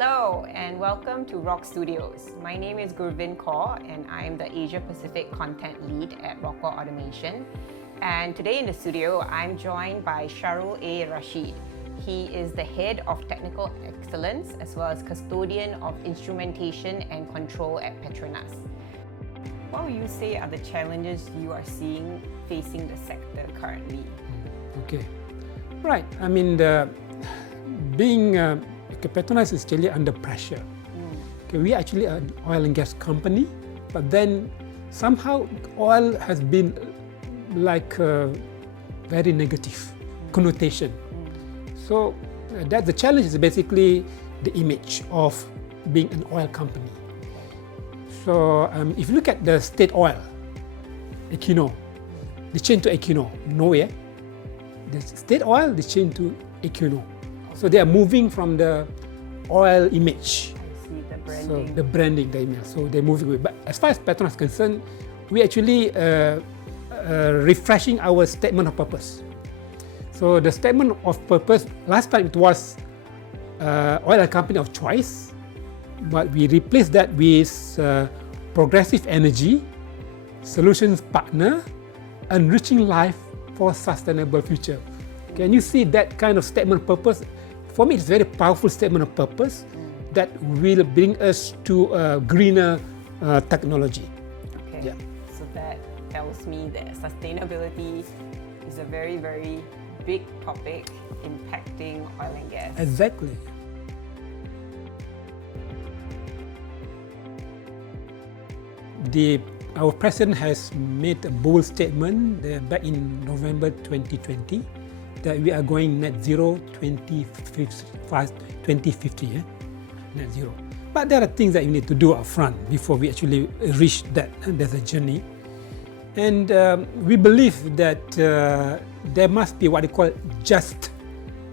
Hello and welcome to Rock Studios. My name is Gurvin Kaur and I am the Asia Pacific Content Lead at Rockwell Automation. And today in the studio, I'm joined by Sharul A-Rashid. He is the Head of Technical Excellence as well as Custodian of Instrumentation and Control at PETRONAS. What would you say are the challenges you are seeing facing the sector currently? Okay, right. I mean, PETRONAS is actually under pressure. Okay, we are actually an oil and gas company, but then somehow oil has been like a very negative connotation. So that the challenge is basically the image of being an oil company. So if you look at the state oil, Equinor, they changed to Equinor, nowhere. The state oil, they changed to Equinor. So they are moving from the oil image. I see, the branding. So the branding, the image. So they're moving away. But as far as PETRONAS is concerned, we actually refreshing our statement of purpose. So the statement of purpose, last time it was oil company of choice, but we replaced that with progressive energy, solutions partner, enriching life for sustainable future. Can you see that kind of statement of purpose? For me, it's a very powerful statement of purpose that will bring us to a greener technology. Okay, so that tells me that sustainability is a very, very big topic impacting oil and gas. Exactly. Our president has made a bold statement back in November 2020 that we are going net zero 2050, net zero. But there are things that you need to do up front before we actually reach that. There's a journey. And we believe that there must be what they call just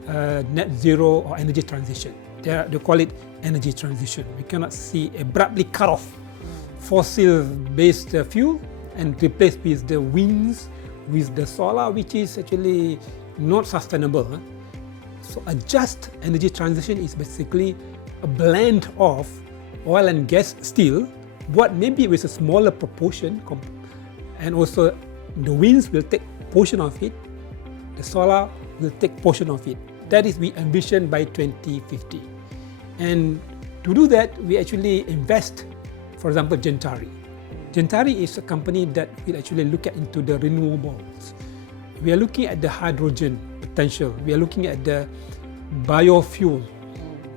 net zero or energy transition. They call it energy transition. We cannot see abruptly cut off fossil-based fuel and replace with the winds, with the solar, which is actually not sustainable. So a just energy transition is basically a blend of oil and gas still, but maybe with a smaller proportion, and also the winds will take portion of it, the solar will take portion of it. That is we envision by 2050. And to do that, we actually invest, for example, Gentari. Gentari is a company that will actually look into the renewables. We are looking at the hydrogen potential. We are looking at the biofuel,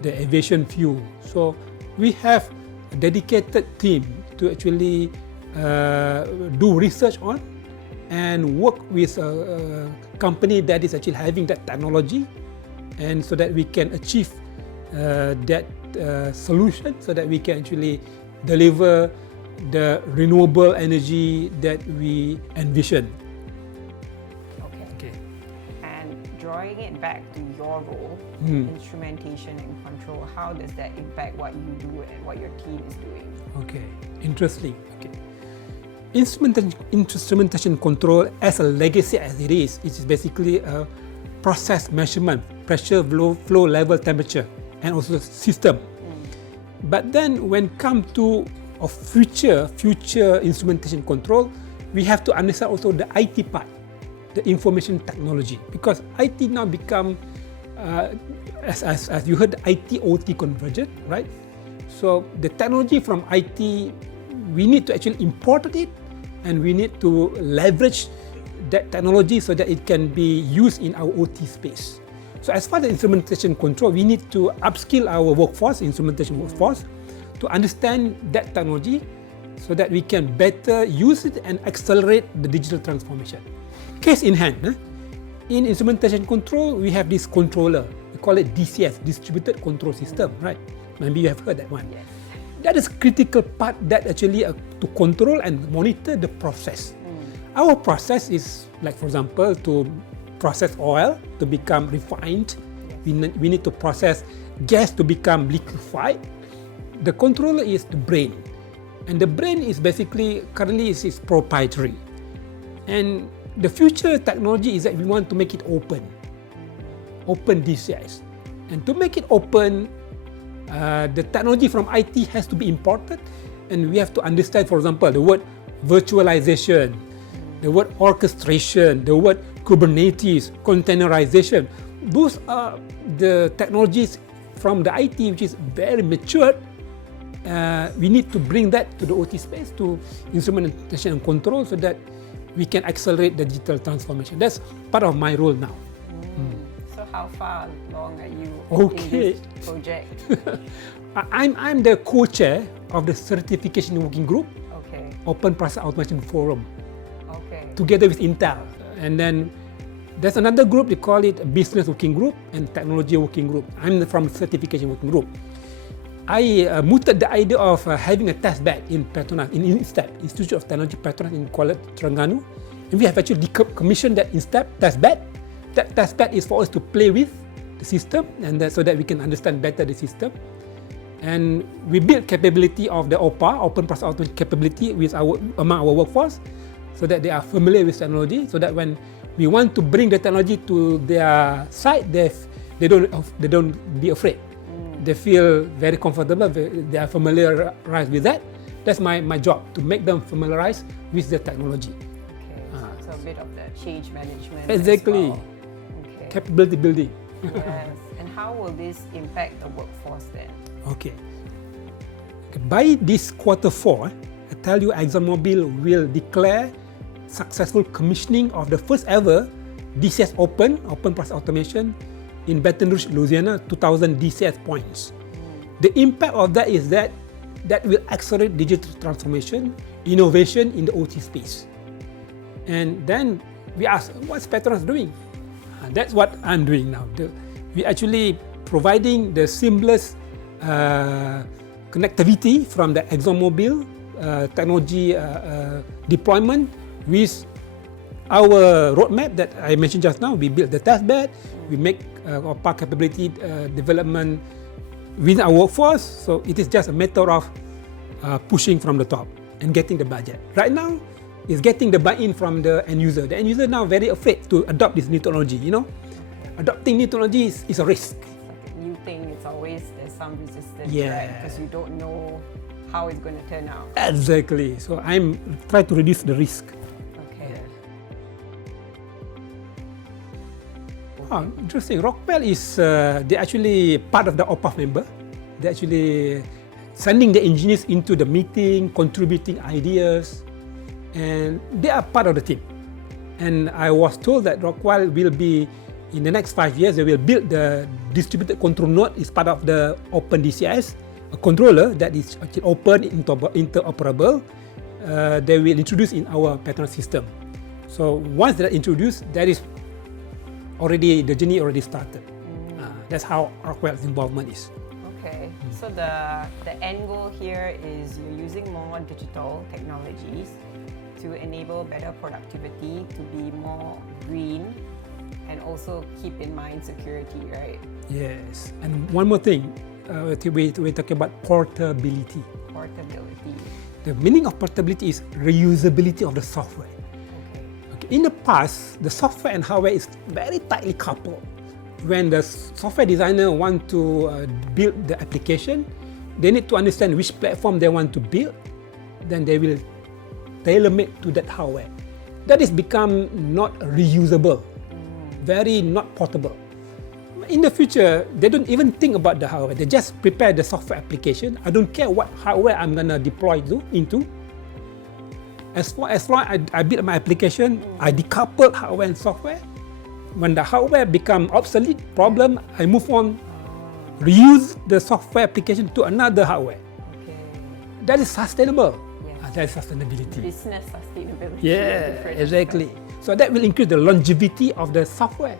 the aviation fuel. So we have a dedicated team to actually do research on and work with a company that is actually having that technology, and so that we can achieve that solution, so that we can actually deliver the renewable energy that we envision. Okay. And drawing it back to your role, instrumentation and control, how does that impact what you do and what your team is doing? Okay, interesting. Okay. Instrumentation control, as a legacy as it is basically a process measurement, pressure, flow level, temperature, and also system. But then when come to a future instrumentation control, we have to understand also the IT part, the information technology, because IT now become, as you heard, IT-OT convergent, right? So the technology from IT, we need to actually import it, and we need to leverage that technology so that it can be used in our OT space. So as far as instrumentation control, we need to upskill our workforce, instrumentation workforce, to understand that technology so that we can better use it and accelerate the digital transformation. Case in hand, in instrumentation control, we have this controller. We call it DCS, Distributed Control System, right? Maybe you have heard that one. Yes. That is critical part that actually to control and monitor the process. Our process is, like for example, to process oil to become refined. We need to process gas to become liquefied. The controller is the brain, and the brain is basically currently is proprietary. And the future technology is that we want to make it open DCS, and to make it open, The technology from IT has to be imported, and we have to understand, for example, the word virtualization, the word orchestration, the word Kubernetes, containerization. Those are the technologies from the IT which is very matured. We need to bring that to the OT space, to instrumentation and control, so that we can accelerate the digital transformation. That's part of my role now. So how far along are you in this project? I'm the co-chair of the certification working group, Open Process Automation Forum, together with Intel. And then there's another group, they call it Business Working Group and Technology Working Group. I'm from the Certification Working Group. I mooted the idea of having a testbed in PETRONAS, in INSTEP, Institute of Technology PETRONAS in Kuala Terengganu. And we have actually commissioned that INSTEP testbed. That testbed is for us to play with the system, and so that we can understand better the system. And we build capability of the OPA, Open Process Automation capability, among our workforce, so that they are familiar with technology, so that when we want to bring the technology to their site, they don't be afraid. They feel very comfortable. They are familiarized with that. That's my job, to make them familiarized with the technology. So a bit of the change management. Exactly. As well. Capability building. Yes. And how will this impact the workforce then? By this Q4, I tell you, ExxonMobil will declare successful commissioning of the first ever DCS Open Process Automation in Baton Rouge, Louisiana, 2,000 DCS points. The impact of that is that will accelerate digital transformation, innovation in the OT space. And then we ask, what's PETRONAS doing? That's what I'm doing now. We actually providing the seamless connectivity from the ExxonMobil technology deployment with our roadmap that I mentioned just now. We build the testbed, we make OPA capability development within our workforce. So it is just a matter of pushing from the top and getting the budget. Right now, it's getting the buy-in from the end user. The end user now very afraid to adopt this new technology. Adopting new technology is a risk. It's like a new thing. It's always there's some resistance, right? Because you don't know how it's going to turn out. Exactly. So I'm trying to reduce the risk. Interesting. Rockwell is they actually part of the OPA member. They actually sending the engineers into the meeting, contributing ideas, and they are part of the team. And I was told that Rockwell will be, in the next 5 years, they will build the distributed control node. Is part of the Open DCS, a controller that is actually open, interoperable. They will introduce in our PETRONAS system. So once that introduced, that is already, the journey already started. That's how Rockwell's involvement is. Okay, so the end goal here is you're using more digital technologies to enable better productivity, to be more green, and also keep in mind security, right? Yes, and one more thing, we're talking about portability. Portability. The meaning of portability is reusability of the software. In the past, the software and hardware is very tightly coupled. When the software designer want to build the application, they need to understand which platform they want to build. Then they will tailor-make to that hardware. That is become not reusable, very not portable. In the future, they don't even think about the hardware. They just prepare the software application. I don't care what hardware I'm gonna deploy into. As long as I build my application, I decouple hardware and software. When the hardware become obsolete problem, I move on, reuse the software application to another hardware. That is sustainable. That is sustainability. Business sustainability. Yeah, exactly. So that will increase the longevity of the software.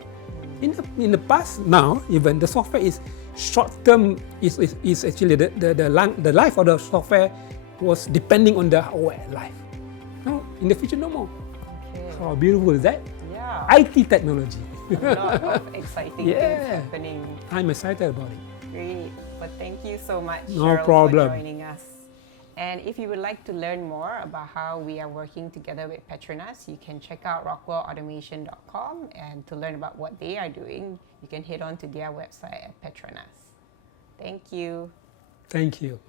In the past, now even the software is short term. Is actually the life of the software was depending on the hardware life. No, in the future, no more. How beautiful is that? Yeah. IT technology. A lot of exciting things happening. I'm excited about it. Great. But thank you so much, No Sharul, problem. for joining us. And if you would like to learn more about how we are working together with PETRONAS, you can check out rockwellautomation.com, and to learn about what they are doing, you can head on to their website at PETRONAS. Thank you. Thank you.